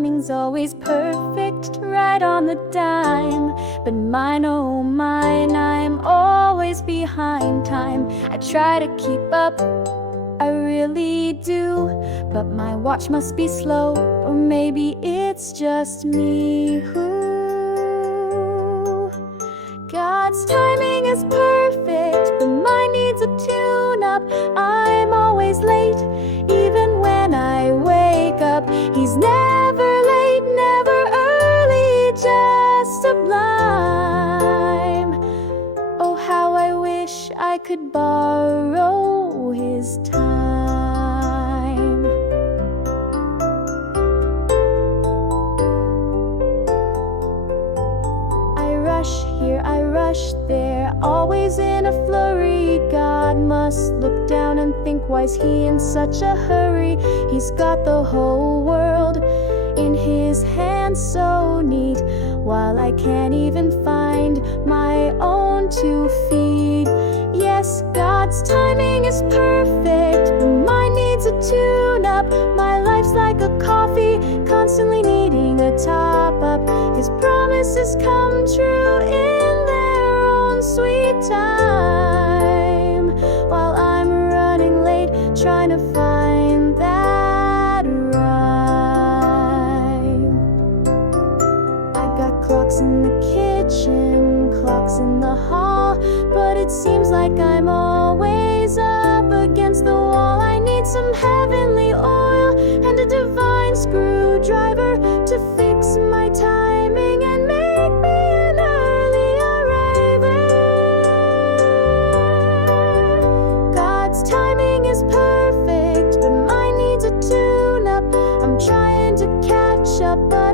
timing's always perfect, right on the dime. But mine, oh mine, I'm always behind time. I try to keep up, I really do, but my watch must be slow, or maybe it's just me who. God's timing is perfect, but mine needs a tune-up. I'm always late, even when I wake up. He's never late, never early, just sublime. Oh, how I wish I could borrow his time. I rush here, I rush there, always in a flurry. God must look down and think, why's he in such a hurry? He's got the whole world in his hands, so neat, while I can't even find my own 2 feet. Yes, God's timing is perfect, but mine needs a tune-up. My life's like a coffee, constantly needing a top-up. His promises come true in their own sweet time, while I'm running late, trying to find that rhyme. I got clocks in the kitchen, clocks in the hall, but it seems like I'm always up against the wall. I need some heavenly oil and a divine screwdriver to fix my timing and make me an early arriver. God's timing is perfect, but mine needs a tune-up. I'm trying to catch up, but